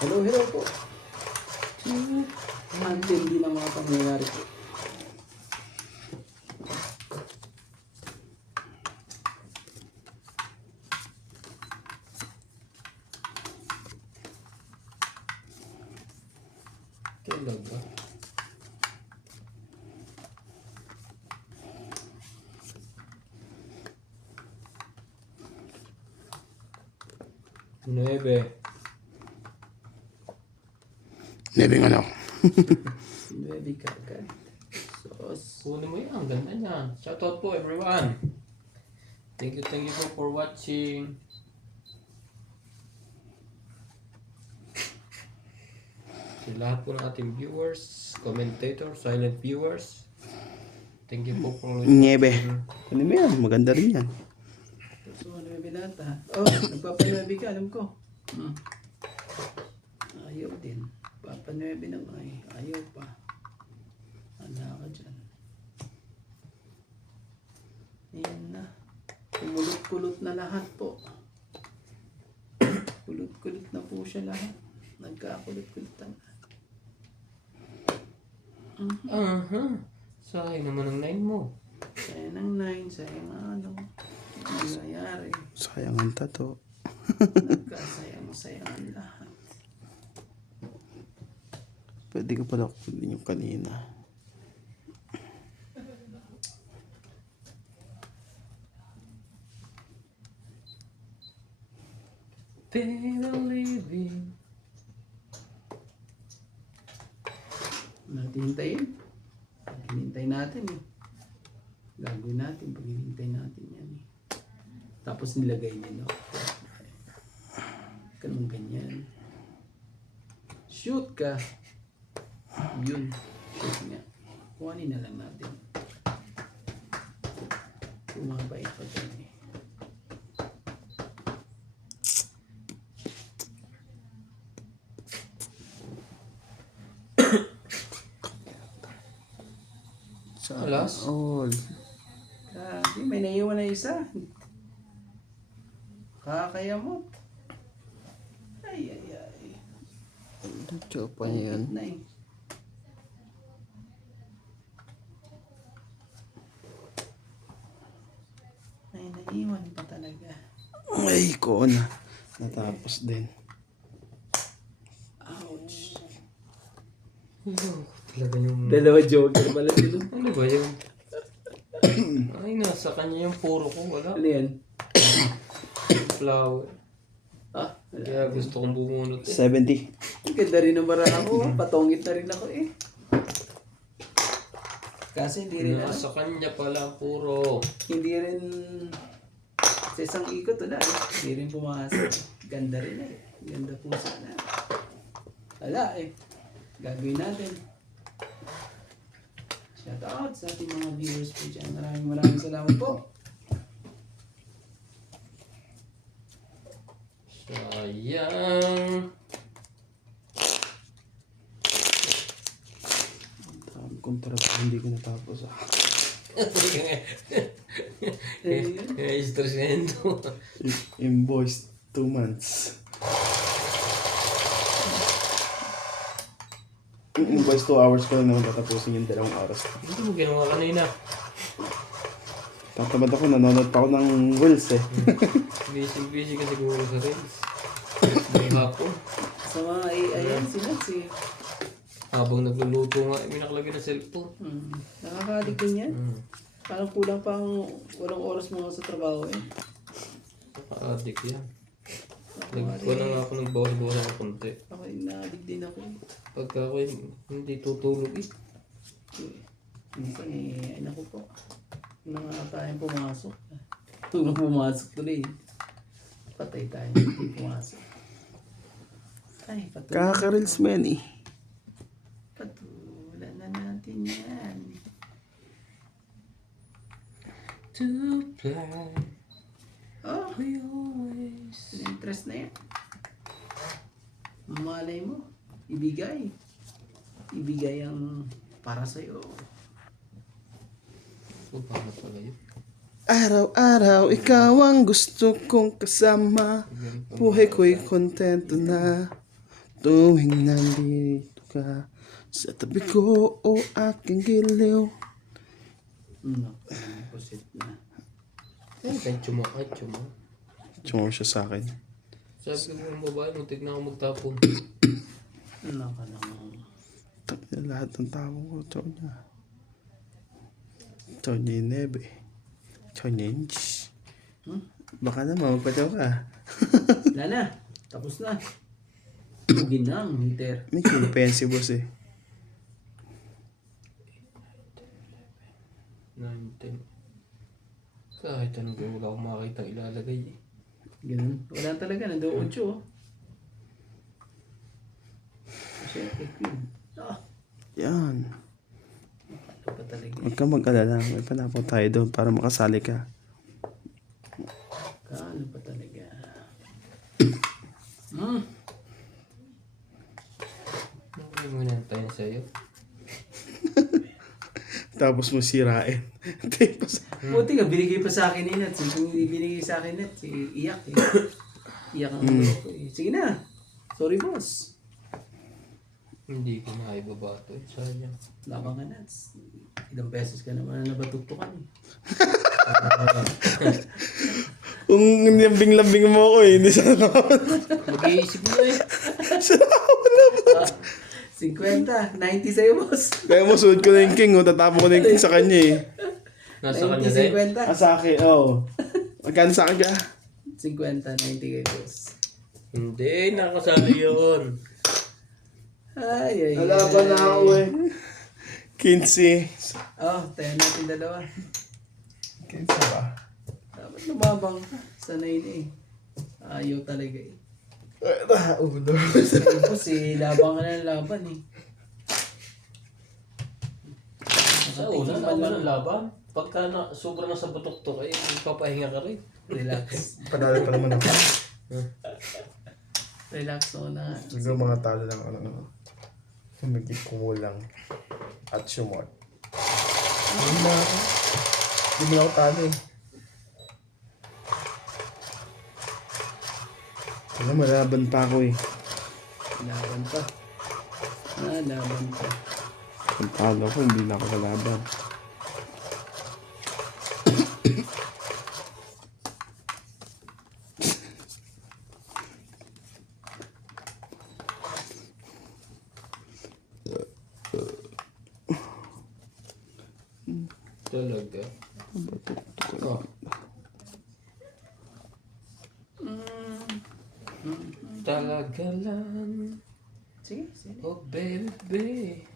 Hello, hello po. Antindi ng mga pangyayari po. Kailan ba? Nuebe. Nebeng ano? Baby kagad. Sos. Kunin mo yan. Ganda niya. Shoutout po everyone. Thank you po for watching. Sa lahat po ng ating viewers, commentator, silent viewers. Thank you po for Niebe. watching. Ano mo yan? Maganda rin yan. So, ano yung binata? Oh, nagpapanuebi ka, alam ko. Ayaw din. Papanuebi naman eh. Ayaw pa. Ano ka dyan? Ayan na. Kumulot-kulot na lahat po. Kulot-kulot na po siya lahat. Nagkakulot-kulot na. Sayang naman ang 9 mo. Sayang ang 9, sayang ano. Ano nangyayari? Sayang ang tato. Nagkasayang-sayang ang lahat. Pwede ko pala kunin yung kanina. Feel living. Natin hintayin. Hinintay natin eh. Gagawin natin pag hinintay natin yan eh. Tapos nilagay niya, no? Ganun ganyan. Shoot ka. Yun. Shoot nga. Kuhanin na lang natin. Kumabay pa dyan eh. Alas? All. Grabe, may naiwan na isa. Kakaya mo. Ay, ay, ay. Chopa niya yan. Na eh. Ay, naiwan pa talaga. Ay, ko na. Natapos din. Ouch. Talaga yung... Dalawa joker pala dito. Ano ba yun? Ay, nasa kanya yung puro ko. Wala. Ano yan? Flower. Ah, wala. Kaya gusto kong bumunot eh. 70. Ang ganda rin ng barang ko. Patongit na rin ako eh. Kasi hindi rin ano, Nasa kanya pala puro. hindi rin sa isang ikot wala eh. Hindi rin pumasok. Ganda rin eh. Ganda po sana. Wala eh. Gagawin natin. Shout out sa ating mga viewers po dyan. Maraming salamat po. Sayang. Ang kontrata hindi ko natapos ah. Kaya stress nga yun to. Invoice 2 months. Yung invoice 2 hours ko lang naman tatapusin yung 2 oras. Ito mo ginawa kanina. Tatamad ako, nanonood pa ako ng Wills eh. Busy ka siguro sa reels. May hapon. Sa mga AI yan, sila si... Habang nagluluto nga, may nakalagay na cellphone. Nakakalig din yan. Hmm. Parang kulang pang walang oras mo sa trabaho eh. Addict yan. Wala nga ako nagbawas-bawas ng konti. Ako yung naalig din ako eh. Pagka ako hindi tutulog eh. Minsan eh, ay naku po. Nung tayong pumasok. Nung pumasok tuloy. Patay tayo. Hindi pumasok. Ay, patulan. Kaka-reels man eh. Patulan na natin yan. To fly, Oh, we always... interest na yan. Malay mo. Ibigay. Ibigay ang para sa'yo. So, paano pala yun? Araw-araw, ikaw ang gusto kong kasama. Buhay ko'y kontento na. Tuwing nandito ka sa tabi ko, o aking giliw. No, pusit na. Ay, chuma. Tumawag siya sa akin. Sabi ko yung babae, muntik na ako magtapon. Naka naman. Lahat ng tao ko, ito niya. Ito niya yung nebe. Ito niya yung jish. Baka naman, magpataw ka. Wala na. Tapos na. Tugin na ang heater. May kinipensi boss eh. 9, 10. Kahit anong gawin, wala akong makakita ilalagay eh. Ganun. Wala talaga. Nandoon 8 oh. Siyempre, queen. Ah, Yan. ano pa talaga. Huwag ka mag-alala. May panapaw tayo doon para makasali ka. Ano pa talaga. Okay muna tayo sa'yo. Tapos mo sirain. Tapos, Buti nga, binigay pa sa akin ni Nat. Kung hindi binigay sa akin Nat, iyak eh. Iyak ang ulo ko eh. Sige na. Sorry boss. Hindi ko maibaba ito eh. Sayang. Labang ka Nats. Ilang beses ka naman na nabatugtukan eh. kung nilambing-lambing mo ako eh, hindi sana naman. Mag-iisip mo eh. 50, 90 sa'yo boss. Kaya mo, suot ko na yung king. Tatapon ko na yung king sa kanya eh. Nasa 90, kanya din. 50. Sa akin, oo. Magkano sa akin ka? 50, 90 kay boss. Hindi, nakasali yun. Ay. Nalaban na ako eh. 15. Oh, tayo natin dalawa. 15 ba? Dapat lumabang ka. Sanay na eh. Ayaw talaga eh. Ulo. Tapos eh, labang ka na ng laban eh. Sa una, laban ng laban. Pagka sobrang nasa butok to, eh, papahinga ka rin. Relax. Panalo pa naman ako. Relax muna. Siguro mga talo lang ano. Humigit kumulang. At sumot. Hindi mo ako talo eh. Ano, malaban pa ako eh. Laban pa. Laban pa. Kung talo ko, hindi na ako kalaban. Talaga. Oh. Talaga lang. Sige. Oh, baby.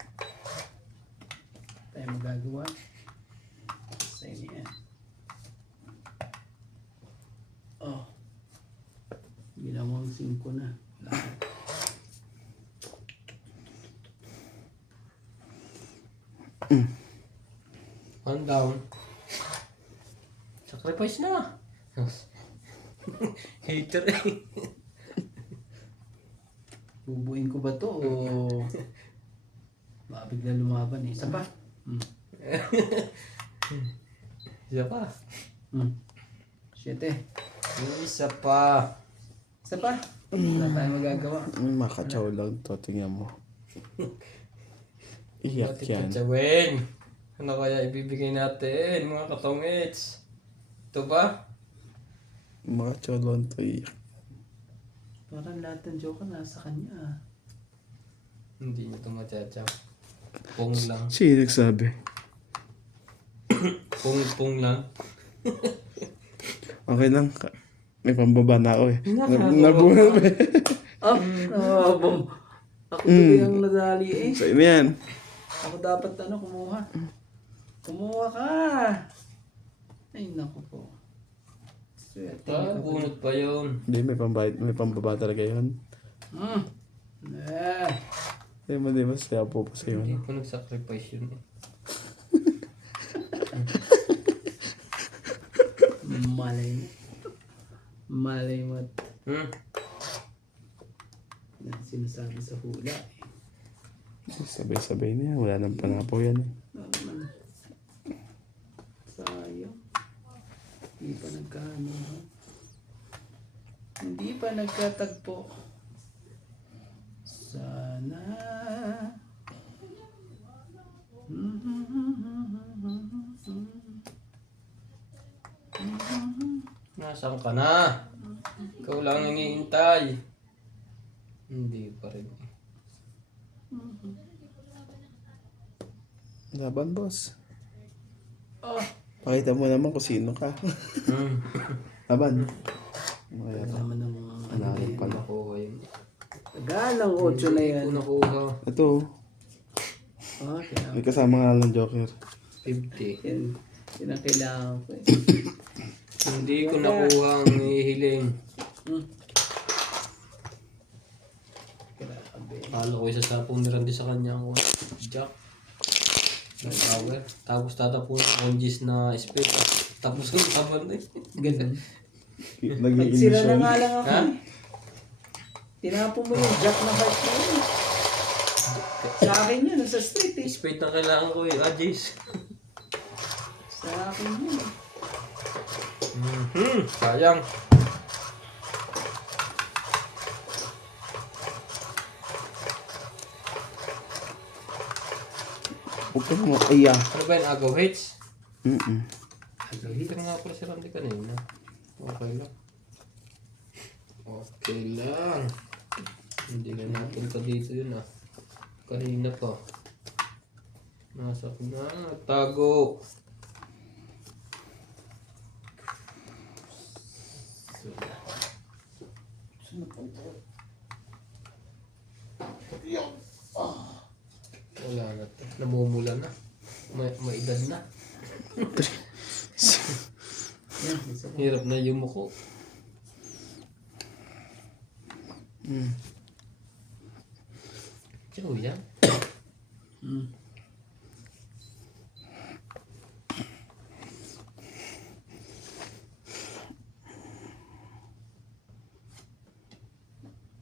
Tayo magagawa. Sa inyo yan. Oh. Ginawang 5 na. One down. Sacrifice na. Hater eh. Bubuin ko ba to o baka bigla lumaban eh. Isa pa? Isa pa. 7. Isa pa. Isa pa? Wala tayong magagawa. Makatsaw lang to, tingnan mo. Iyak yan. Patsawin. Ano kaya ibibigay natin, mga katongits? Ito ba? Makatsaw lang to, iyak. Parang lahat ng joke nasa kanya ah. Hindi nyo ito matyatsap. Pong lang. Sino nagsabi? Pong lang. Okay lang. May pambaba na ako eh. Nakakatawa. Nabuhan eh. Bom. Ako tuloy ang nadali eh. So, yun yan. Ako dapat kumuha. Kumuha ka! Ay, naku po. Swerte. Bunot pa yun. Hindi, may pambaba talaga yun. Di ba siya po pa sa'yo? Hindi ko nag-sacrifice yun eh. Malay mo. Hmm? Yan sinasabi sa hula eh. Sabay-sabay na yan. Wala nang panapaw yan eh. Sayang. Hindi pa nagkano ha? Hindi pa nagkatagpo. Nasaan ka na? Ikaw lang nangiintay. Hindi pa rin. Laban, boss. Oh, Pakita mo naman kung sino ka. Hmm. Laban. wala Ito. naman ng Malalim pala. Nakuha yun. Tagal ng 8 na yan. Hindi ko nakuha. Ito. Oh, kaya, May kasama nga ng Joker. 50. yan ang kailangan ko eh. Hindi ko nakuha ang hihiling. Grabe. Kala ko isa sa pumiran din sa kanya ang jack. May power. Tapos tatapon ang gis na speed. Tapos ang laban eh. Ganun. Naging Sira na inisyon. nga lang ako Ha? eh. Tinapon mo yung jack na heart mo yun. Sa akin yun, sa street eh. Speed na kailangan ko eh. Jis. Sa akin yun eh. Sayang. Huwag ka mo. Ay, Ano ba yun? Agaw hits? Agaw hits? Ito nga pala si Randy kanina. Okay lang. Okay lang. Hindi na natin pa dito yun ah. Kanina pa. Nasa na. Tago. Wala na to. Namumula na. May edad na. Yan, isa pa. Hirap na yumuko. Tiyo yan. Hmm.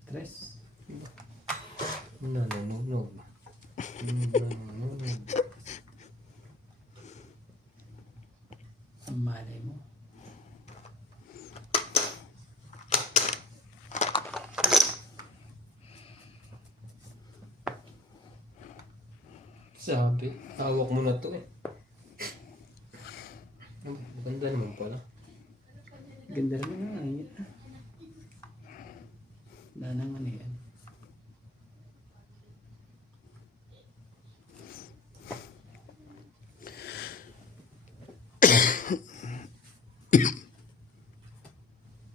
Tres. Nanonood. Ang malay mo. Sabi, hawak mo na to eh. Maganda naman pala. Ganda rin nga ang yan. Wala naman yan.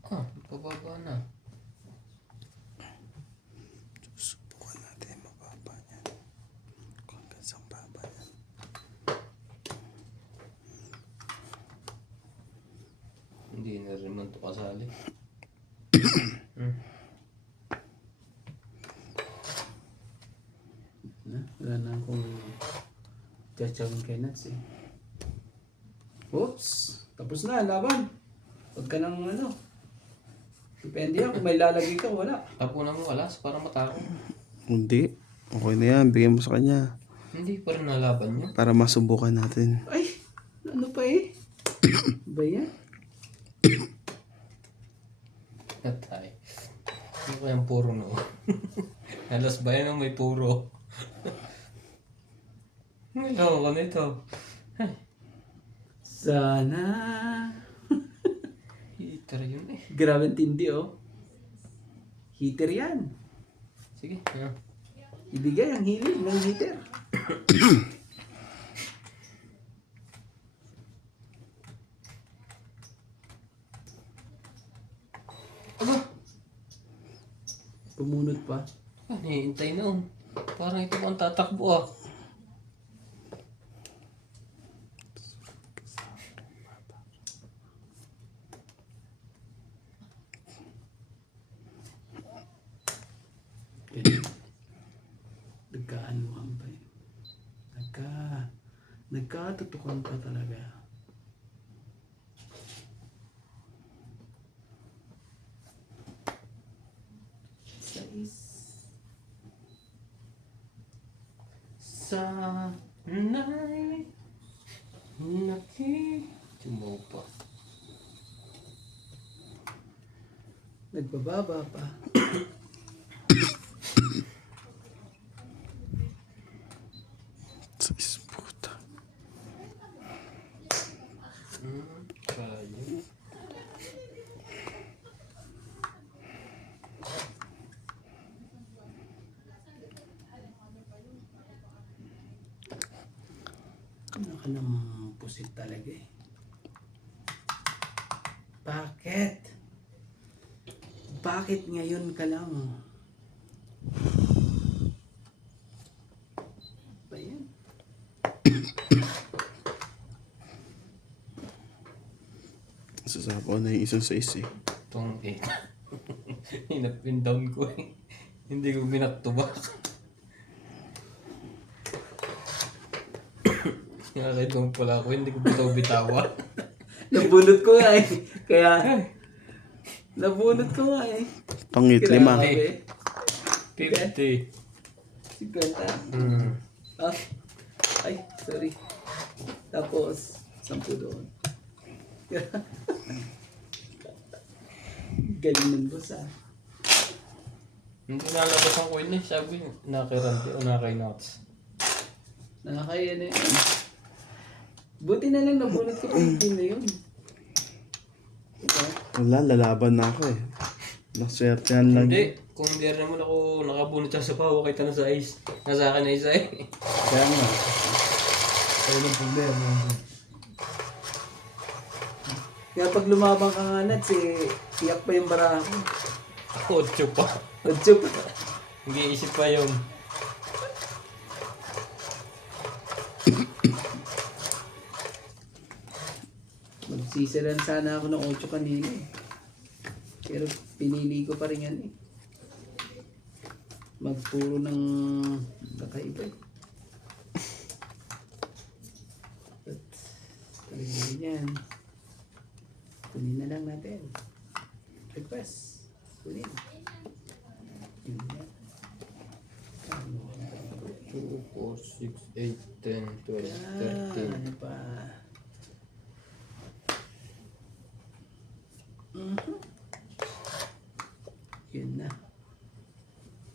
Ah, pababa na. Subukan natin mababa niya. Kung hanggang saan baba niya. Hindi na rin man to kasali. Wala na akong judge kay Nats eh. Oops! Tapos na, laban. Huwag ka nang ano. Depende yan kung may lalagay ka, wala. Tapunan mo alas para matako. Hindi. Okay na yan. Bigyan mo sa kanya. Hindi pa rin nalaban niyo. Para masubukan natin. Ay! Ano pa eh? Ba yan? Natay. Ano kayang puro no? Alas ba yan ang may puro? Niloko ko nito. Sana. Heater yun eh. Grabe tindi oh. Heater yan. Sige. Ano? Ibigay ang hilig ng heater. Aba! Pumunot pa. Ah, nihintay na oh. Parang ito pang tatakbo ah. Nagkaanuhan pa eh. Nagkatutukan pa talaga. Sana'y Tumaw pa. Nagbababa pa. Sis, puta. Kaya. pusit talaga eh. Bakit? Bakit ngayon ka lang? Ba yan? Sasapaw na yung isang size eh. Itong 8. Hinapin down ko eh. Hindi ko binaktuba. Nakakitong pala ako, hindi ko bitaw-bitawa. Nabunot ko nga eh. Kaya, nabunot ko nga eh. Pangit lima. Grabe. 50. 50. Ah, ay, sorry. Tapos, 10 doon. Galing ng boss ah. Hindi nalabas ang coin eh. Sabi, nakakirante o nakakinots. Nakakaya na yun. Buti na lang nabunot ko pa yung team na yun. Diba? Wala, lalaban na ako eh. Naswertehan lang. Hindi. Kung hindi rin naman ako nakabunot sa pawa kahit ano sa ice. Nasa akin na isa eh. Kaya nga. Kaya ng problema. Kaya pag lumabang ka nga Nats iyak pa yung baraha ko. 8 pa. Odyo pa. Nag-iisip pa yun. Magsisiran sana ako ng 8 kanina eh. Pero pinili ko pa rin yan eh. Magpuro ng kakaiba eh. But, talagang yan. Kunin na lang natin. Request. Kunin. Yun yan. 2, 4, 6, 8, 10, 12, Ano pa? Yun na.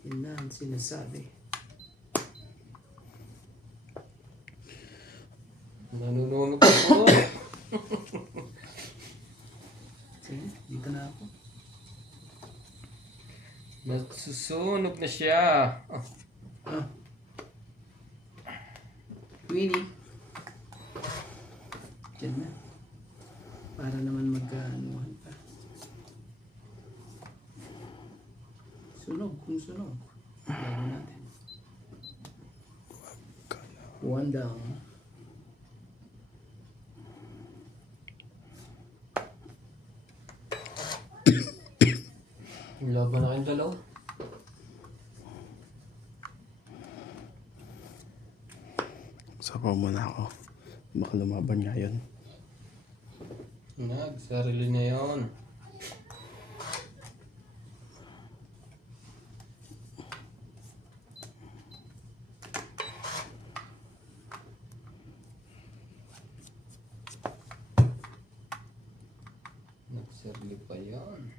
Yun na ang sinasabi. Nanununod ako. Sige, dito na ako. Nagsusunog na siya. Ah. Winnie. Diyan na. Para naman mag-anuhan pa. Sunog, kung sunog. Lalo natin. 1 down. Laban na kayong dalaw. Sapaw muna ako. Baka lumaban nga yun. Sarili niya yun. Nagsarili pa yan.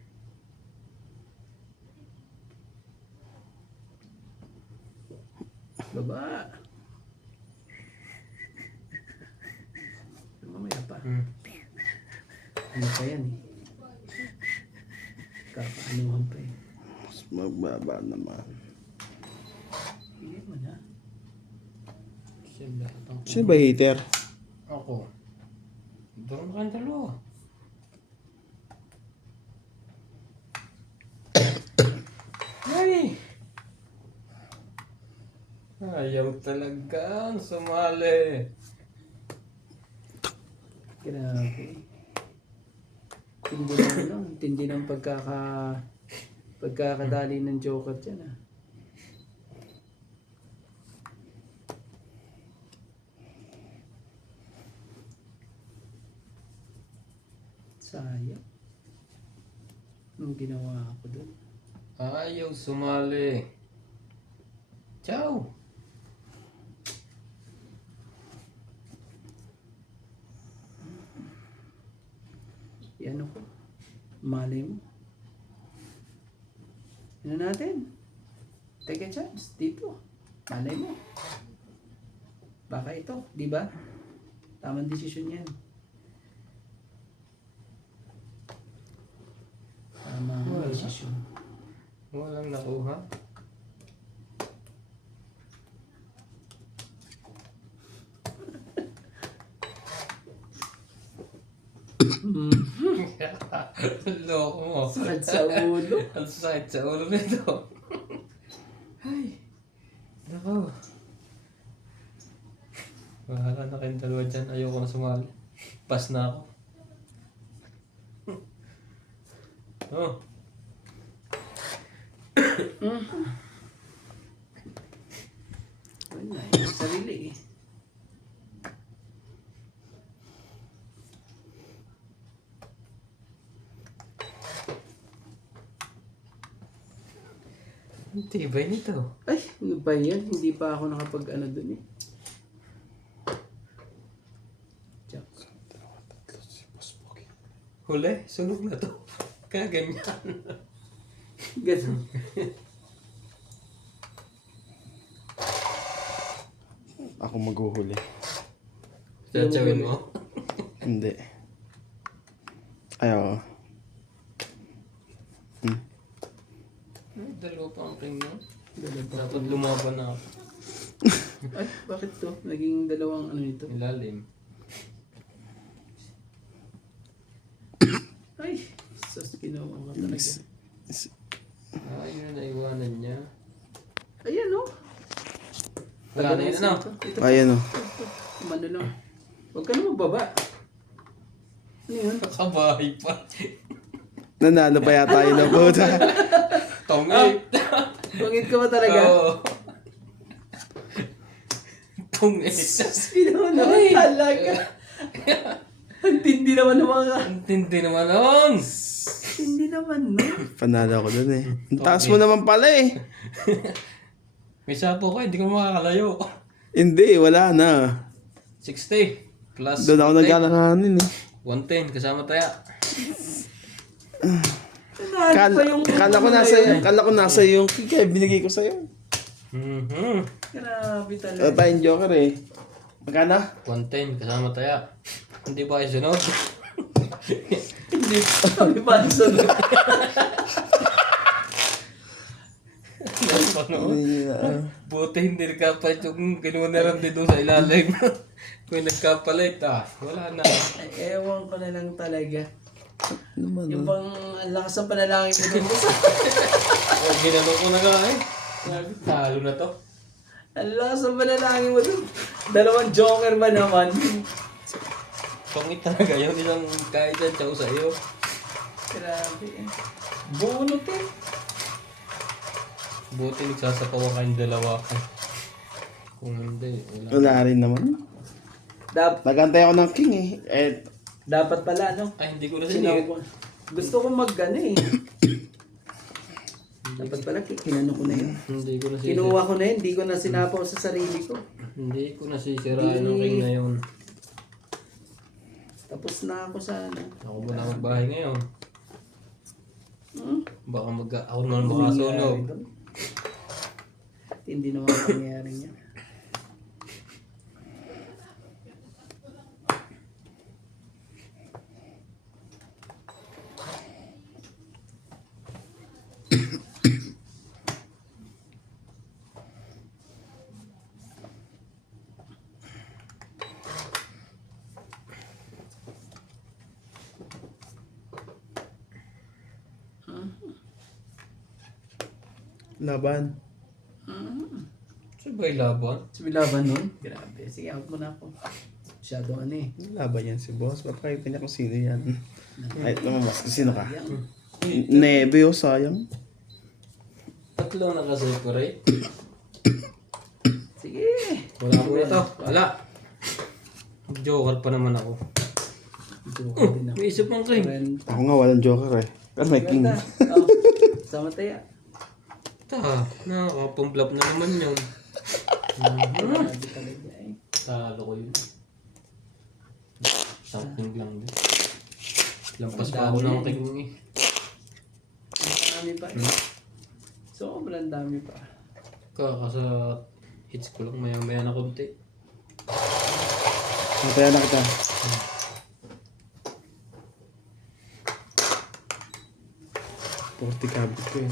Baba. Mamaya pa. Ano pa yan eh. Kakaanuhan pa eh. Mas magbaba naman. Hindi mo na. Siya lahat ang Sino ba hater? ako. Doon na kayong dalawa. Ay! Ayaw talagang sumali. Grabe. Tindi ng ano, tindi ng pagkakadali ng Joker dyan ah. Sayang. Anong ginawa ko doon? Ayaw sumali. Ciao! Yan ako. Malay mo. Ano natin? Take a chance. Dito. Malay mo. Baka ito. Di ba? Tamang desisyon yan. Tamang desisyon. Walang nakuha. Loko mo. Sakit sa ulo. Ang sakit sa ulo nito. Ay. Nako. Bahala na kayong dalawa dyan. Ayoko na sumali. Pass na ako. Oh. Wala sarili eh. Ang tibay nito. Ay, ano ba yan? Hindi pa ako nakapag ano dun eh. Jack. Huli, sunog na to. Kaya ganyan. Ganun. Ako maghuhuli. Satsawin mo. Hindi. Ayaw. Ay, dalawa pa ang king mo. Dalawa. Dapat lumaban na ako. Ay, bakit to? Naging dalawang ano nito? Ilalim. Ay, sus, ginawa ka talaga. Ay, yun na naiwanan niya. Ayan o. Wala na yun, ano? Ito, Ayan o. Mano lang. Huwag ka na magbaba. Ano yun? Kabahay pa. Nanalo pa yata yun na puta. Tongit. Pangit ka ba talaga? Oo. Tongit. Sus, ginawa naman talaga. Ang tindi naman ng mga... Ang tindi naman nun. Hindi naman, no? Panalo ako dun eh. Ang taas mo naman pala eh. May sapo ko, hindi ko makakalayo. Hindi, wala na. 60 plus Doon ako 110. nagkakanin eh. 110 kasama tayo. Kala ko nasa yung kaya binigay ko sa'yo. Grabe Wala talaga. tayong joker eh. Magkano? 110 kasama tayo. Hindi ba kayo sunod? Hindi. Sabi pa sunod. Buti hindi nagkapalit yung ginawa na rin doon sa ilalim. Kung nagkapalit, wala na. Ay, ewan ko na lang talaga. Naman Yung bang ang lakas ng panalangin mo doon. Ginano ko na nga eh. Sabi, talo na to. Ang lakas ng panalangin mo doon. Dalawang joker ba naman? Pangit talaga yun. Isang kahit yan chow sa iyo. Grabe eh. Bunot eh. Buti nagsasapawan kayong dalawa ka. Kung hindi, wala. Wala rin naman. Nagantay ako ng king eh. Dapat pala, no? Ay, hindi ko na Sinaw sinigit. ko. Gusto ko mag-ano eh. Dapat pala, kinano ko na yun. Hindi ko na Kinuha ko na yun, hindi ko na sinapaw sa sarili ko. Hindi ko nasisirain ng king na yun. Tapos na ako sa ano. Ako ba na magbahay ngayon? Hmm? Baka ako naman makasunog. Hindi naman pangyayari niya. Laban. Saan ba yung laban? Sabi laban nun? Grabe. Sige, out mo na ako. Masyado ano eh. Laban yan si boss. Papakita niya kung sino yan. Kahit naman mas sino ka? Yan. Nebe o sayang. Tatlo nakaseparate. Sige. Wala mo na to. Wala. Joker pa naman ako. Joker din ako. May isip ang king. Ako nga walang joker eh. Pero may king. Oh, sama tayo. Nakakapang-blap na naman yun. Grabe talaga eh. Talo ko yun. Something lang din. Lampas pa ako ng king eh. Ang dami pa eh. Sobrang dami pa. Kakasa hits ko lang maya-maya na konti. Mataya na kita. Porty kabit ko eh.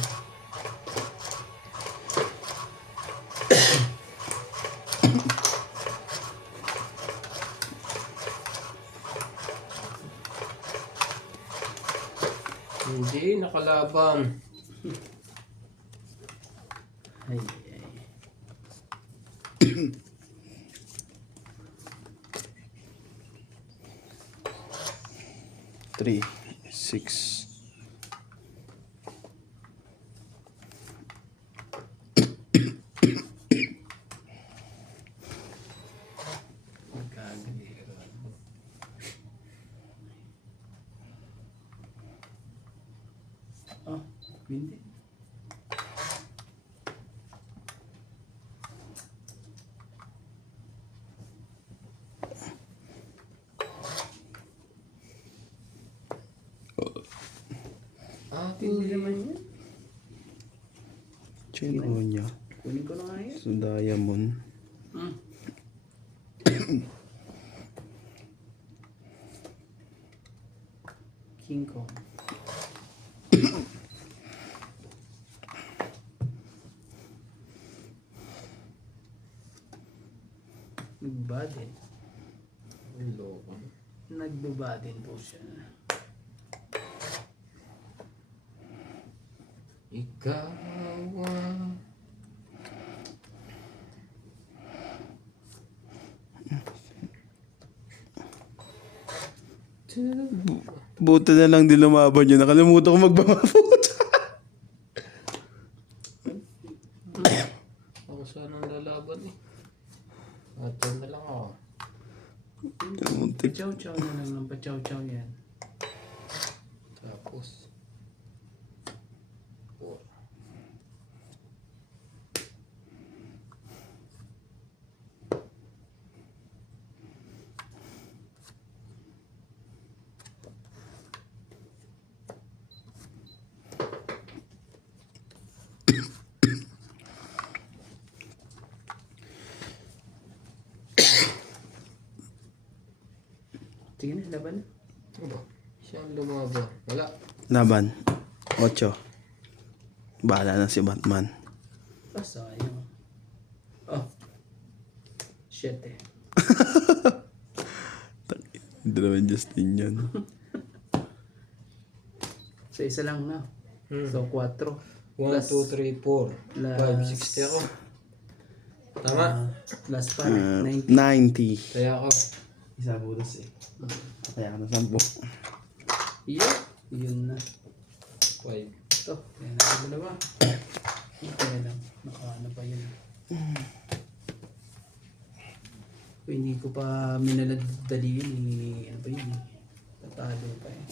Hindi, nakalaban. Ay, ay. Three, six. Magkagaliro. Oh, hindi. Hindi naman yan. Chino niya. Kunin ko na nga yan. So, diamond. Hmm. King Kong. Nagba din. Ang loko. Nagbaba din po siya. Ikaw ang... Buta na lang di lumaban yun. Nakalimutan ko magbamabot. Ako sana ang lalaban eh. At yan na lang ako. Muntik. Pachaw-chaw na lang ng pachaw-chaw yan. Tapos... Oh. Sige na, laban na. Ano ba? Siya ang lumaban. Wala. Laban. 8. Bahala na si Batman. Ah, sayang. Oh. 7. Hindi naman Justin yan. Sa isa lang na. So, 4. 1, 2, 3, 4. 5, 60 ako. Tama? Last pa. 90. 90. Kaya ako. Isa butas eh. Kaya ka na 10. Yeah. Yun na. 5. Ito. Yan na ang dalawa. Okay lang. Nakaano pa yun. Kung hindi ko pa minaladali yun, ano ba yun? Tatalo pa eh.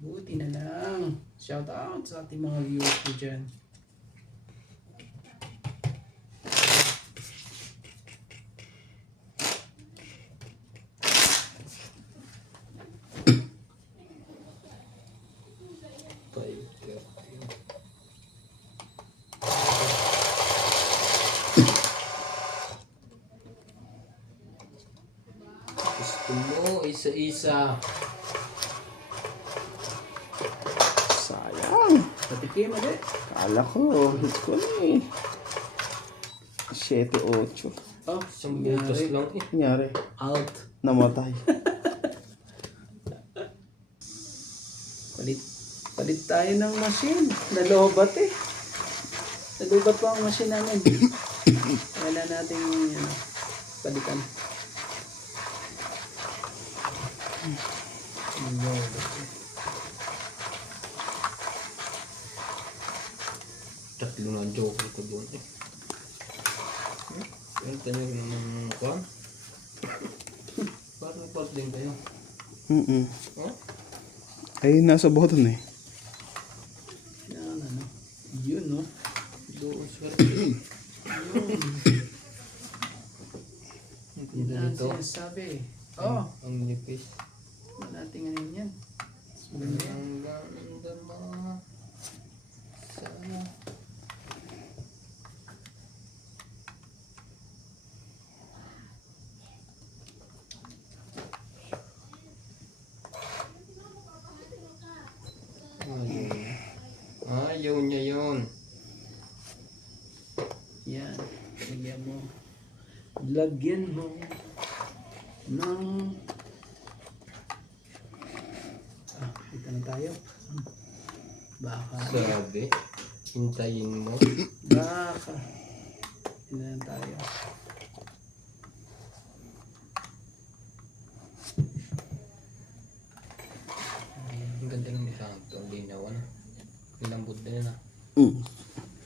Buti na lang. Shout out sa ating mga viewers ko dyan. Gusto mo isa-isa. Sayang. Patikim ulit. Kala ko. Hit ko na eh. 7, 8. Oh, Isang butas nangyari. lang eh. Nangyari. Out. Namatay. Palit tayo ng machine. Nalobat eh. Nalobat pa ang machine namin. Wala natin palitan. Nalobat eh. Tatlo na joker ko doon eh. Pero tanyag naman ng kwan. Parang part din kayo. Oh? Ay, nasa button eh. Yan ano. Yun no. Doon swerte. Yun. Hindi Yan ang dito. sinasabi. Oh. Ang nipis. Wala natin ano yan. Maganda yan. Ang ganda mga... Sana. Ayaw niya yun. Yan. Lagyan mo ng tayo. Baka. Sabi, hintayin mo. Baka. Yun na lang tayo. Ang ganda ng isang ito. Ang linaw na. Nilambot din na.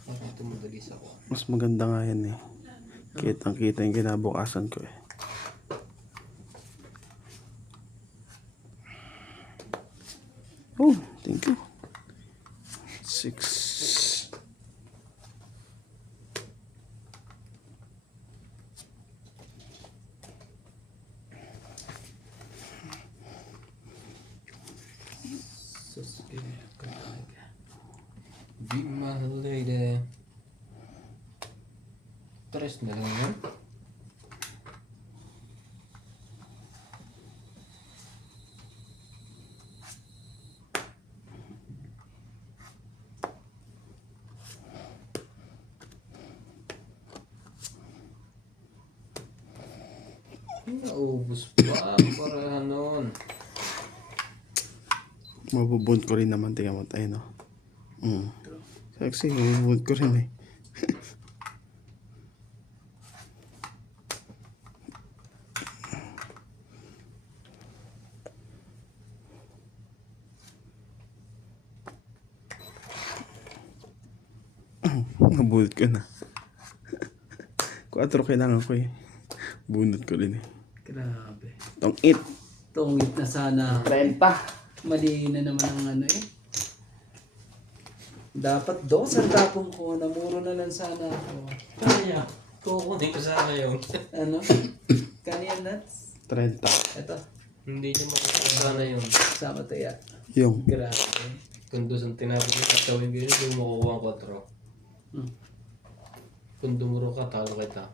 Bakit tumagalis ako? Mas maganda nga yan eh. Kitang-kita yung kinabukasan ko eh. Oh, thank you. 6. Sus, Be my lady. Tres na lang yan. Naubos pa. Para nun. Mabubunt ko rin naman. Tingnan mo tayo, no? Sexy, mabubunt ko rin eh. Nabunot ko na. 4 kailangan ko eh. Bunot ko rin eh. Grabe. Tong it. Tungit na sana. 30. Mali na naman ang ano eh. Dapat 2 ang tapong ko. Namuro na lang sana ako. Kaya, kukunin ko sana yun. Ano? Kanyan nuts? 30. Ito. Hindi niyo makikita sana yun. Sama taya. Yung. Grabe. Kung doon ang tinapos ko sa tawin ko yun, yung makukuha ang 4. Kung dumuro ka, talo kita.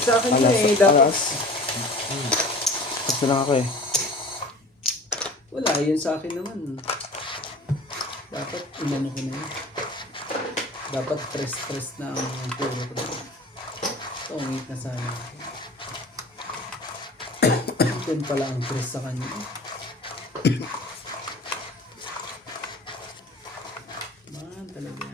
Sa akin yun eh. Dapat. Alas. Basta lang ako eh. Wala. Yun sa akin naman. Dapat inano ko na yun. Dapat press na ang puro ko. Tungit na sana. Yun pala ang press sa kanya. Man talaga.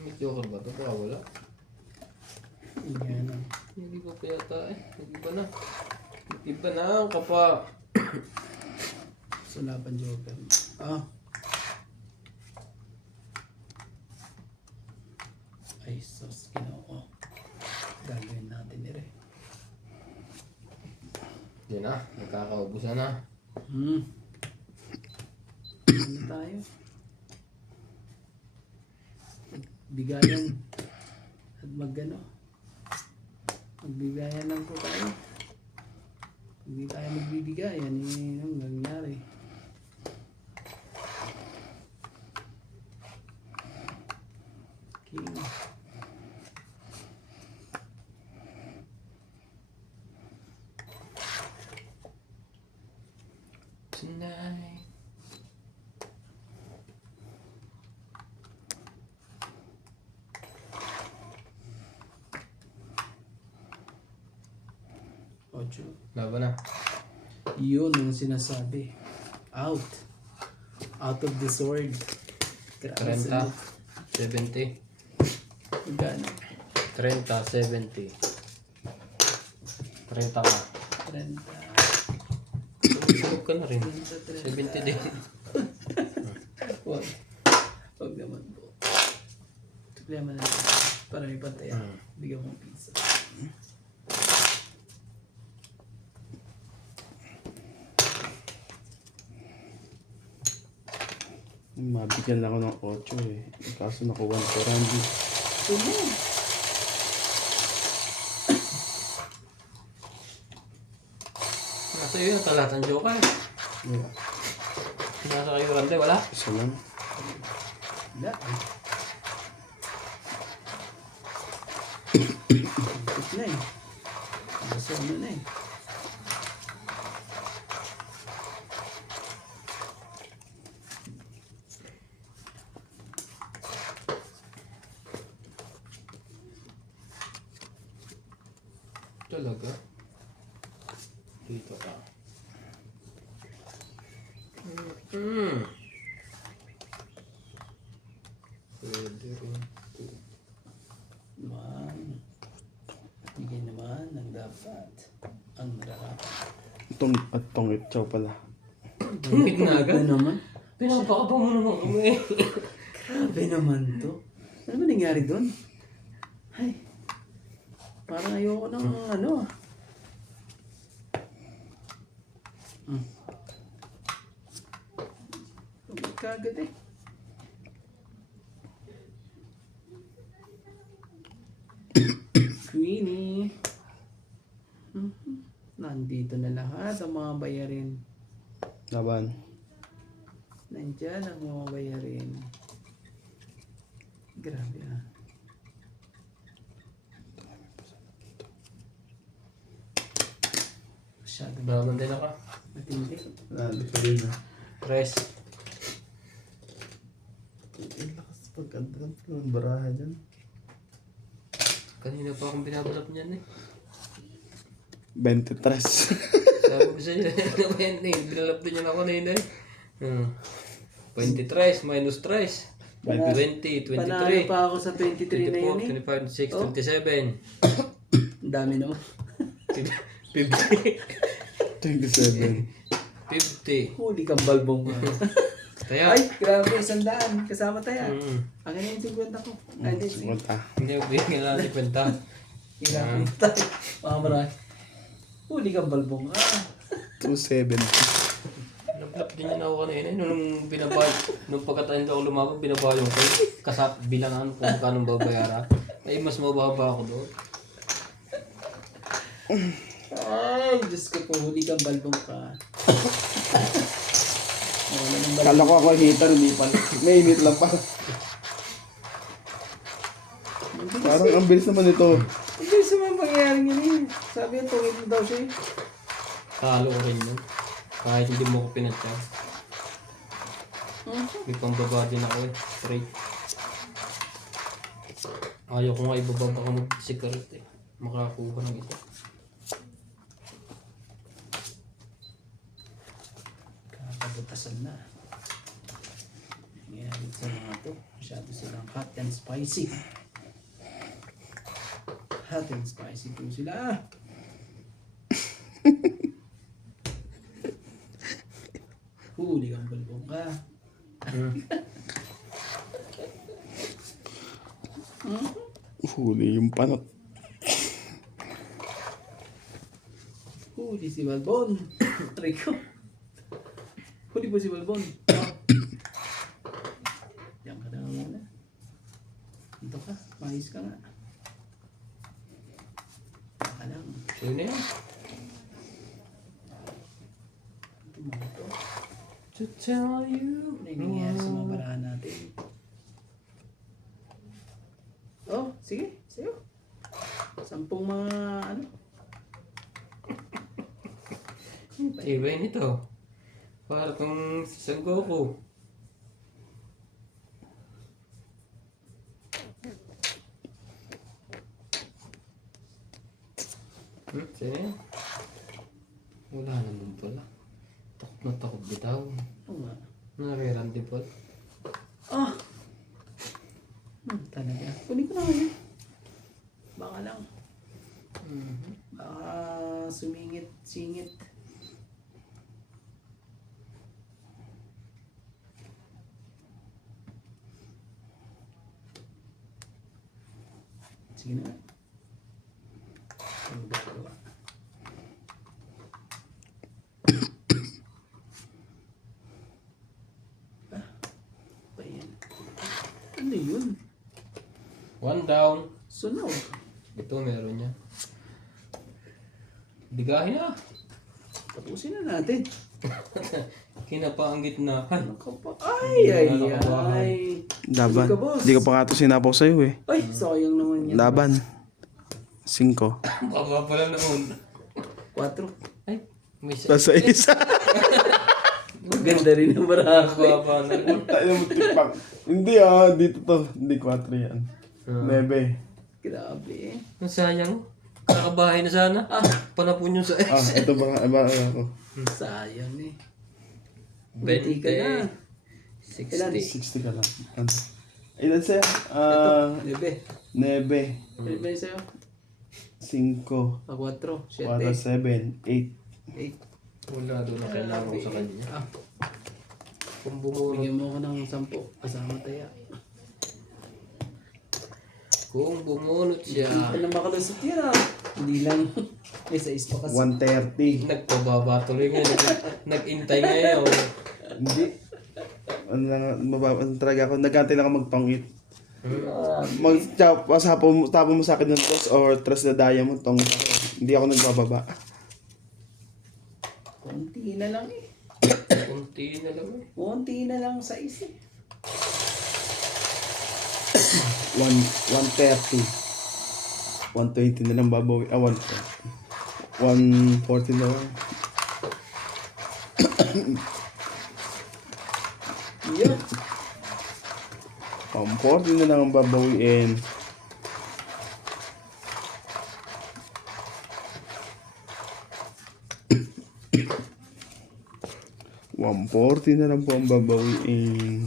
May joker ba ito? Baka wala. Yan. Hindi ko pa yata eh. Nag-iba na. Nag-iba na ang kapa. Sulapan joker. Ah. Ay, sus. Ginoo. Gagawin natin nire. Yan na. Nagkakaubusan na. Ano tayo? Bigayan. At magano. Magbigayan lang po tayo. Hindi tayo magbibigayan. Yung nangyari. King. Tonight. Ocho. Laban na. Yun ang sinasabi. Out. Out of the sword. Grabe 30. sa 70. Magkano? 30, 70. 30 ka. 30. Sunog ka na rin. 30. 70 din. Wag. Wag naman po. Problema na natin. Para may pantaya. Bigyan mong pizza. Mabigyan lang ako ng 8 eh. Kaso nakuha ko Randy. Tumo. Nasa iyo yung talatang joker. Yeah. Nasa kayo rande, wala? Isa lang. Wala. Ikot na eh. Gusto ano na eh. Talaga? Dito ka. Pwede rin. Man. Bigyan naman ng dapat. Ang nararapat. Tong itsaw pala. Tungkit na agad. Ano naman? Pinapakaba mo naman kami. Grabe naman to. Ano ba nangyari doon? Ay. Parang ayoko ng ano. Kagad eh. Queenie. Nandito na lahat ang mga bayarin. Laban. Nandyan ang mga bayarin. Grabe ah. Masyadong Bago din ako. matindi. Nandito ka din na. Press. Ang lakas pagkanta ng baraha dyan. Kanina pa akong binabalap niyan eh. 23. Sabi ko sa'yo, ano ba yan eh? Binalap din niyan ako kanina eh. 23 minus 3. 20, 23. Panalo pa ako sa 23 na yun eh. 24, 25, 26, Oh. 27. Ang dami naman. 50. 27. 50. Huli kang balbong ka. Kaya, Ay, grabe, 100. Kasama tayo. mm, Akin na yung 50 ko. Ay, di, sige. Sumunta. hindi ko bigyan lang si Penta. Hirapin tayo. Mga marami. Huli kang balbong ka. 270. Nablap din niya ako kanina. Nung pagkatayin ko lumaban, binabayo ko. Kasap, bilangan kung magkano babayara. Ay, mas mababa ako doon. Ay, Diyos ko po, huli kang balbong ka. Wala nang balbong. Kala ko ako heater, hindi pala. May init lang pala. Parang ang bilis naman ito. Hindi sa mga pangyayari niya eh. Sabi yung tungit mo daw siya eh. Talo ko rin yun. Kahit hindi mo ko pinatya. May pambaba din ako eh. Straight. Ayaw ko nga ibaba baka mag-secret eh. Makakuha ng isa. Kakabutasan na. Nangyayari sa mga to. Masyado silang hot and spicy. Hot and spicy po sila. Huli kang balbong ka. Huli yung panot. Huli si Balbon. Rico. Huli po si Balbon. Diyan ka na muna. Dito ka. Mahis ka nga. Diyan ka lang. Sino na yan? Ito mga to. To tell you. Ano yung nangyayari sa mga barahan natin? Oh, sige. Sa'yo. 10 mga ano. Iba yun ito. Para kung San Goku. Sino yan? Wala naman pala. Takot na takot bitaw. Oo nga. Narirandi po. Ah! Talaga. Kunin ko na ngayon. Baka lang. Baka sumingit-singit. Sige na. Ano ba gawa? Ba yan? Ano yun? One down. Sunog. Ito meron niya. Bigahin na. Tapusin na natin. Kinapa ang gitna. Ay, Ano ka pa? Ay, ay, ay. Laban. Sige ka, boss. Hindi ka pa nga ito sinapaw sa'yo eh. Ay, sayang naman yan. Laban. 5. baba pala noon. 4. Ay, may Nasa isa. Maganda rin ang barako. baba na. Tayo mo tikpak. Hindi dito to. Hindi 4 yan. 9. Grabe eh. Ang sayang. Nakabahay na sana. Panapon yun sa ex. Ito ba ako? Sayang eh. 20. Bunti ka na. 60. 60 ka lang. Ano? Ilan sa'yo? Bebe. 9, Ano ba yung sa'yo? 5, 4, 7, 7, 8. 8. Wala doon na kailangan ko sa kanya. Ah, Kung bumunot. bigyan mo ko ng 10 kasama taya. Kung bumunot siya. Hindi na makalusot yan ah. Hindi lang. May size pa kasi. 130. Nagpababa tuloy nga. Nag-intay ngayon. Hindi. Ano lang, ano talaga ako. Nagantay lang ako magpangit. Tapo mo sa akin ng toss or trust na diamond tong hindi ako nagbababa. Konti na lang eh. Kunti na lang eh. Konti na lang size eh. 130. 120 na lang babawi. 140 na lang. Yeah. 140 na lang ang babawiin. $140 na lang po ang babawiin.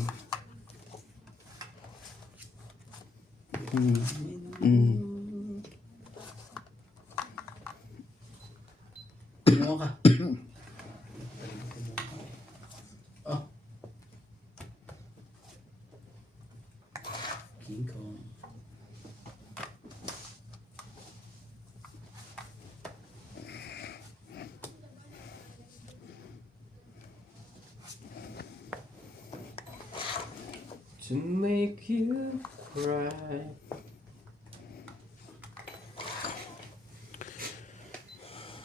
Ano ka? Oh. King Kong. To make you cry.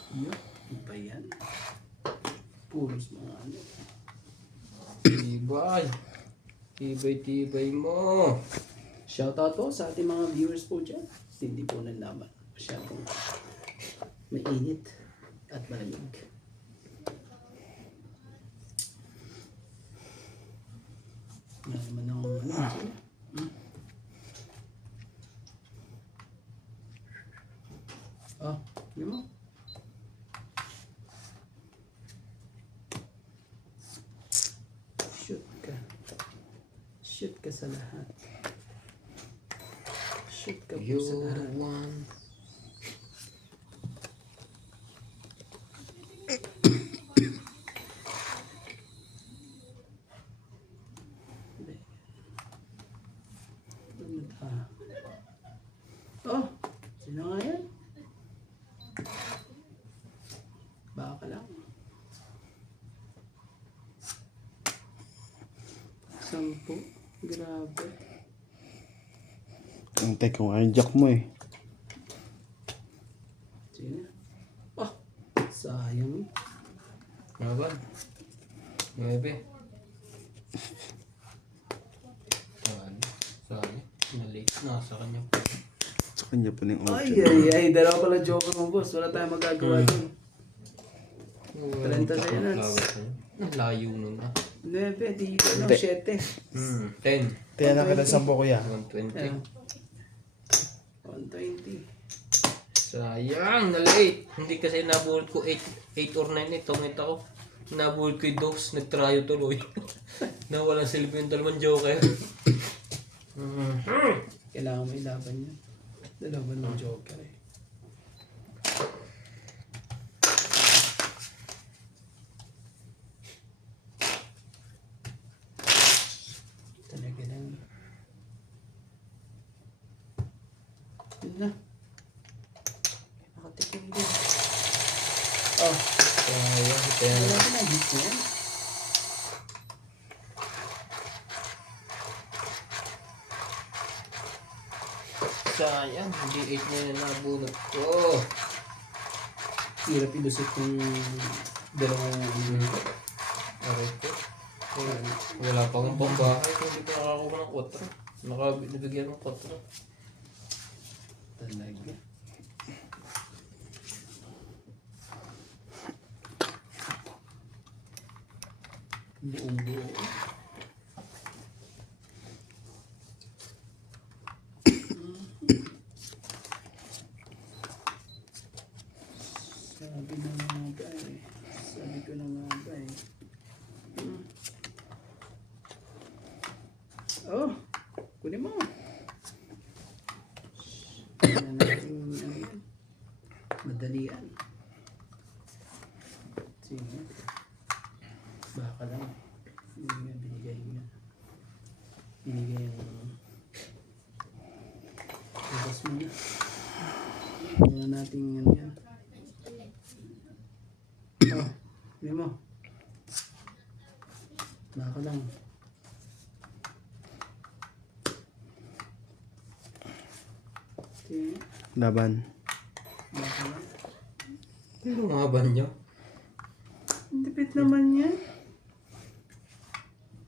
Ano ba yan? Puros mga ano. Tibay. Tibay mo. Shoutout po sa ating mga viewers po dyan. Hindi po nalaman. Masyadong mainit at malamig. Wala naman akong ano. Oh, yun mo. Shoot ka. Shoot ka sa lahat. Shoot ka po You sa lahat. one. Oh, sino nga yan? Baka lang. Sampu. Grabe. Antay ko nga yung jack mo eh. Sino? Oh, sayang. Laban. 9. Sali. Nalate. Nasa kanya pa. Sa kanya pa ng Ay, option. ay, ay. Dalawa pala joker mo, boss. Wala tayong magagawa dun. 30 seconds. Layo nun ah. 9, di ko lang, Hindi. 7. 10. Tiyan na kita 10 kuya. 120. Ayan. 120. Sayang, na-late. Hindi kasi nabulot ko 8 or 9 eh. Tungit ako. Nabulot ko yung dos. Nag-tryo tuloy. Nawalan silbi yung dalawang joker. Kailangan mo ilaban yan. Dalawa ng joker eh. Talaga lang. Yun na. Nakatikim din. Oh, Sayang, wala ka na hit na yan. Sayang, hindi 8 na yun nabulot ko. Hirap ilusot yung dalawang Aray ko. Wala pa akong pambahay. Hindi ko nakakuha ng 4. Nabigyan ng 4. talaga. Buong buo. Oh, kunin mo. Yan natin, ano yan. Madalian. Sige. Baka lang. Binigay niya. Binigay yung... Labas mo na. Muna natin ano yan. Oh, hindi mo. Baka lang. Okay. Laban. Baka lang. Ano nga ba niya? Ang tipid naman yan.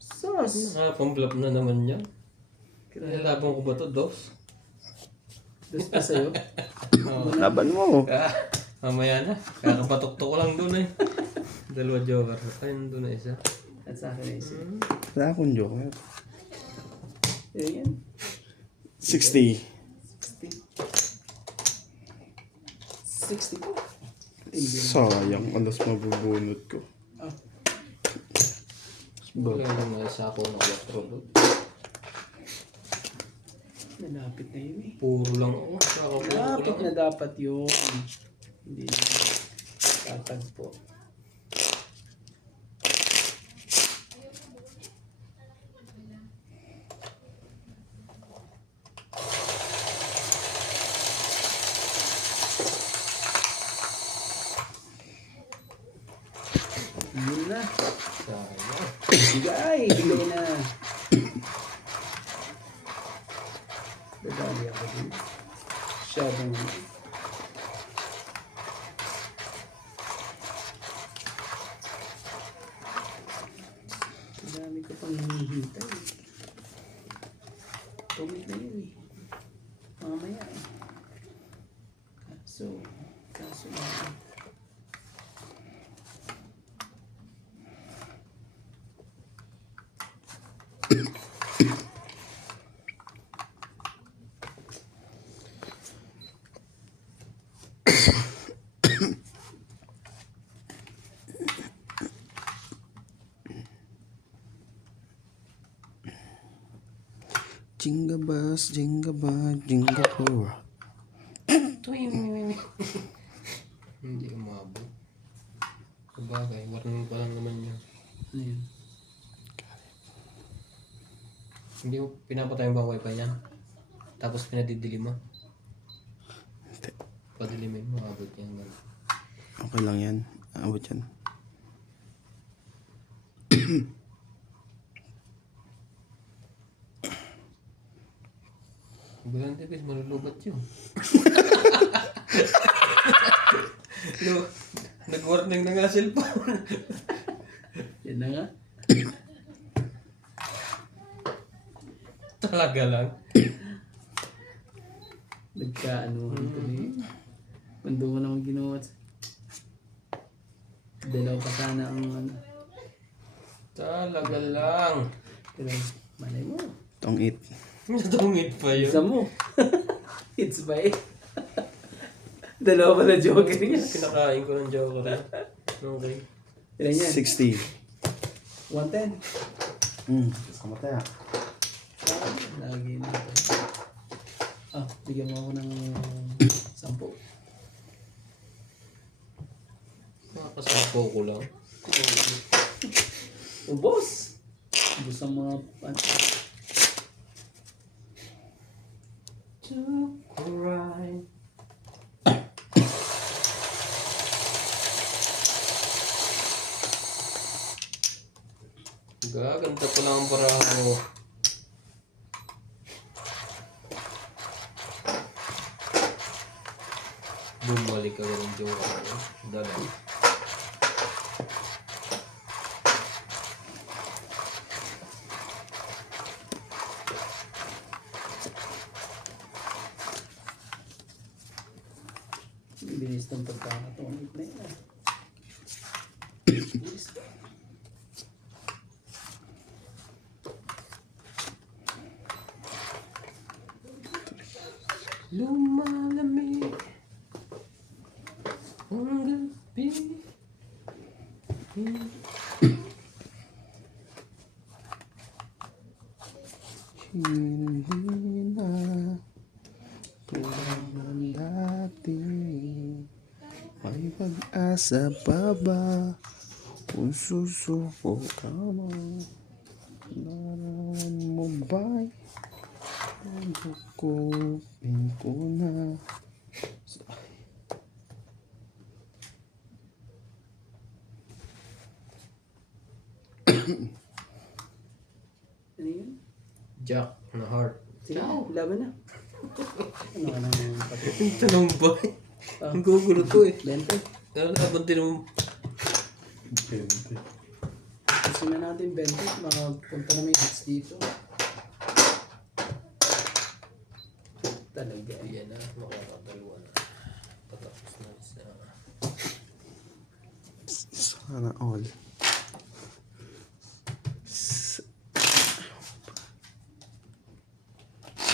Sos! Nakapamblap na naman niya. Nilalaban ko ba to? Dos? Dos pa sa'yo. Laban mo. Mamaya na. Kakapatok-tok ko lang doon eh. Dalawa joker. Ayun doon na isa. At sa akin ay isa. Wala akong joker. Yan. 60. 60 po. Hindi na. Sayang, alas mabubunot ko. Ah, Wala yung mga isa ako ng 4 doon. nalapit na yun eh. Puro lang ako. Kakapuro ko Malapit lang. na dapat yun. Hindi na tatagpo. Yun na. Sayang. Bigay! Bigay na. Dadali ako din. Masyadong... Dami ko pang hinihintay. Tumig na yun eh. Mamaya eh. Kaso na. Jinga bus, jinga bus, jinga bus. Hindi umabot. Sabagay, warning pa lang naman yun. Ano yun? Hindi mo pinapatay mo ba ang wifi yan? Tapos pinadidilim mo? Hindi. Padilimin mo, abot yan. Okay lang yan. Abot yan. Bulan tipis, malulubat yun. Nag-warning na nga cellphone. Yan na nga. Talaga lang. Nagkaanuhan tuloy. Kundo mo naman ginawa. Dalaw pa sana ang ano. Talaga lang. Pero malay mo. Tong it. Natungit pa yun. Isa mo. It's by dalawa pa na joker niya. Kinakain ko ng joker. Okay. Ilan yan? 60. 110. Sama tayo. Lagi na. Ah, bigyan mo ako ng 10. Makasapo ko lang. Ubos! Ubos ang mga To cry. Gaganda pa lang ang parahan ko. Bumalik ka ng jowa ko. Dala. bilis ng pagkakatungit na yun. Bilis ka. Lumalamig ang gabi. Hindi na tulad ng dati. May pag-asa pa ba kung susuko ka mo? Nararamdaman mo ba'y hukupin ko na? Ano yun? Jack na heart. Sige, laban na. Ano ka nang pati? Tanong ba? Ah. Ang gugulo to eh. Lente. Ano laban din mo? Gusto na natin 20. Makapunta na may hits dito. Talaga. Yan na, makakadalawa na. Patapos na sa... Sana all.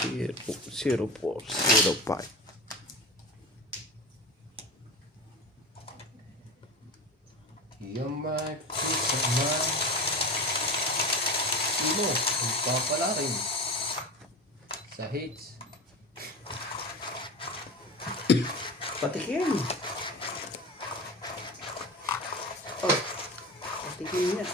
0405. You're my peace of mind. Sino? Magpapala rin. Sa hits. Patikin. Oh. Patikin niya.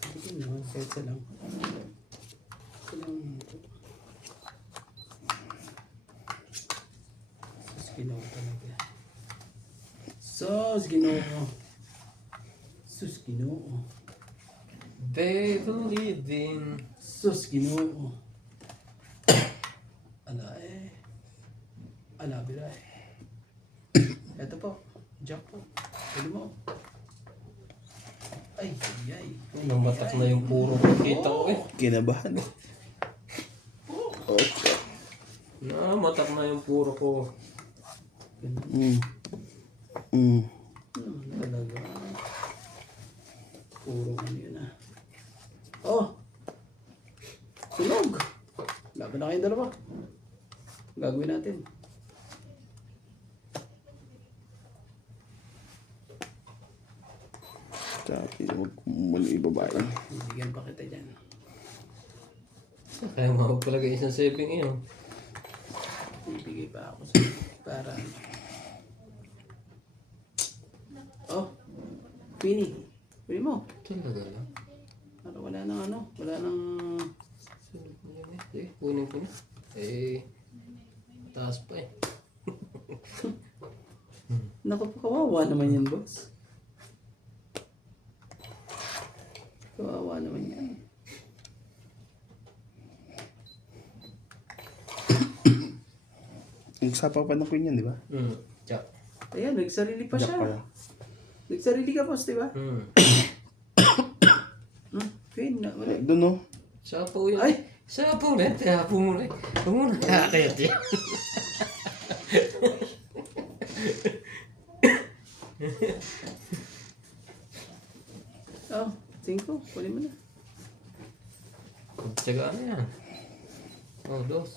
Patikin naman. Kahit sa lang. Ginoo talaga. Sus, Ginoo. Sus, Ginoo. They believe in... Sus, Ginoo. Ala eh. Ala, bila eh. Eto po. Jack po. Pwede mo. Ay, ay, ay. Namatak na yung puro kita ko eh. Kinabahan. Okay. Namatak na yung puro ko. Talaga. Puro ano yun ah. Oh! Sunog! Laban na kayong dalawa. Gagawin natin. Sabi, huwag muli ibabae. Bibigyan pa kita dyan. Kaya makapalagay isang saving yun. Bibigay pa ako sa para oh, Queenie. Pwede mo. Talaga lang. Para wala nang ano, wala nang Eh, kunin ko na. Eh, taas pa eh. naku, kawawa naman yan, boss. Kawawa naman yan. Nagsapa pa ng queen yan, di ba? Jack. Ayan, nagsarili pa Jack siya. pala. Nagsarili ka, boss, di ba? Queen, na, wala. Doon no? Sapo yun. Ay! Sapo na. Sapo mo na. Huwag mo na. Kaya tiyan. Oh, 5. Kunin mo na. Tsagaan na yan. Oh, dos.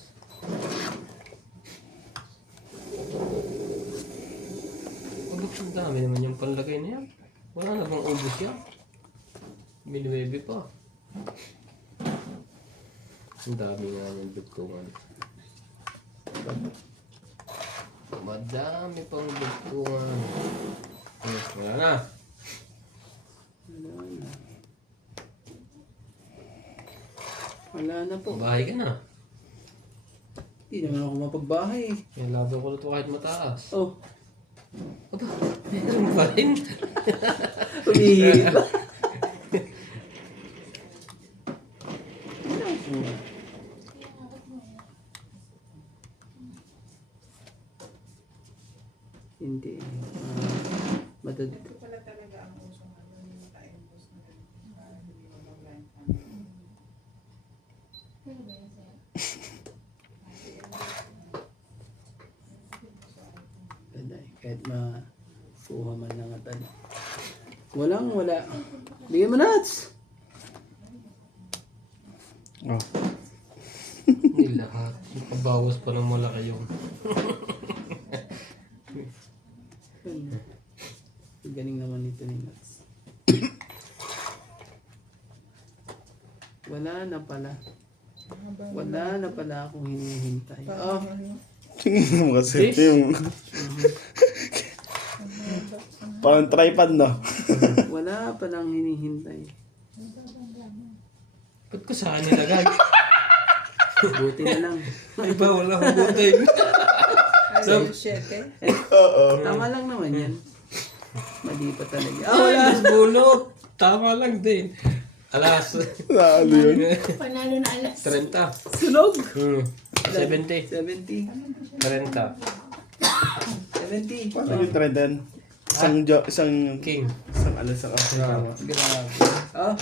Ang dami naman yung panlagay na yan. Wala na bang ubos yan? Minuwebe pa. Ang dami nga yung dugtungan. Madami pang dugtungan. Wala na. Wala na po. Bahay ka na. Hindi naman ako mapagbahay. Yung laban ko na ito kahit mataas. Oh, Aba, meron pa rin. umihirit ba? Hindi. Madadito. Wala talaga ang uso nga nung naka-embos na rin. Hindi mo mag-blind Kahit makuha man ng atan. Walang wala. Bigyan mo nuts! Oh. lahat. Nakabawas pa ng malaki yung. Galing naman ito ni Max. Wala na pala. Wala na pala akong hinihintay. Oh, Tingin mo kasi ito yung... Parang tripod, no? wala palang hinihintay. Ba't ko saan nilagay? Buti na lang. Ay ba, wala akong buting. Ay, siyete. Oo. Tama lang naman yan. Mali pa talaga. Ah, wala. Bulot. Tama lang din. Alas. Ano yun? Panalo na alas. 30. Sunog! 70. 70. 30. 70. Paano yung trendan? Isang King. alas ang kasama. Grabe. Oh,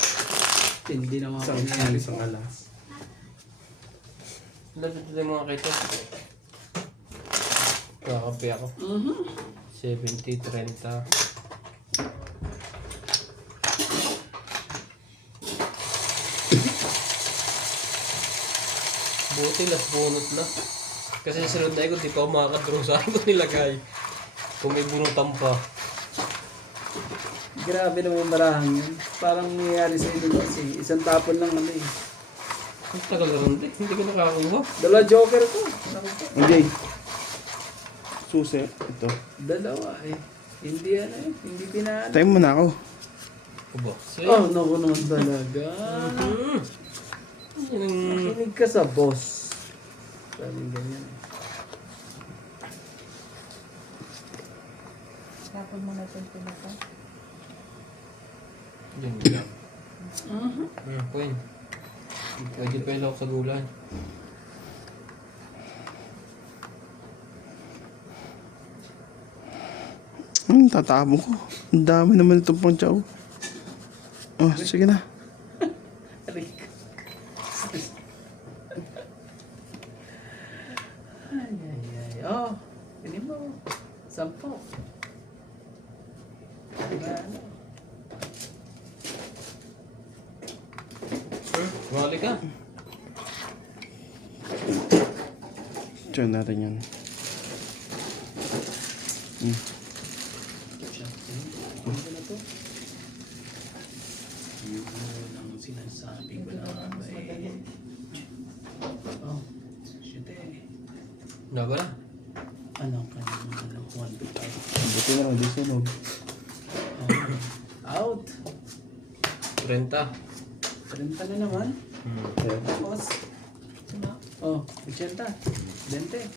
hindi naman ako Isang nangyari. isang alas. Lapit na yung mga kito. Kakape ako. 70, 30. Buti last bunot na. Kasi sa sunod na ikot, di pa ako makakadraw sa akin ko nilagay. Kung may bunutan pa. Grabe naman yung barahan yun. Parang nangyayari sa ito kasi isang tapon lang ano eh. Ang tagal na rin din. Hindi ko nakakuha. Dalawa joker ko. Naku po. Hindi. Susi. Ito. Dalawa eh. Hindi ano eh. Hindi pinaan. Tayo mo na ako. Aba. Oh, naku naman talaga. Kinig ka sa boss. Sabi ganyan eh. Tapon mo na itong pinaka. Yan lang. Queen. Pwede pa ako sa gulay. Tatapon ko. Ang dami naman itong pang chow. Oh, sige na. Aray ka. Ay, ay, ay. Oh, hindi mo. 10. Diba ano? Wali ka. Tiyan natin yan. Ano na to? Yun ang sinasabi ko na ba eh. Oh, shit eh. Naga na. Ano ka naman? 1 to 5. Buti na lang, di sunog. Out. 30. 30 na naman. Tapos, oh, 80. 20.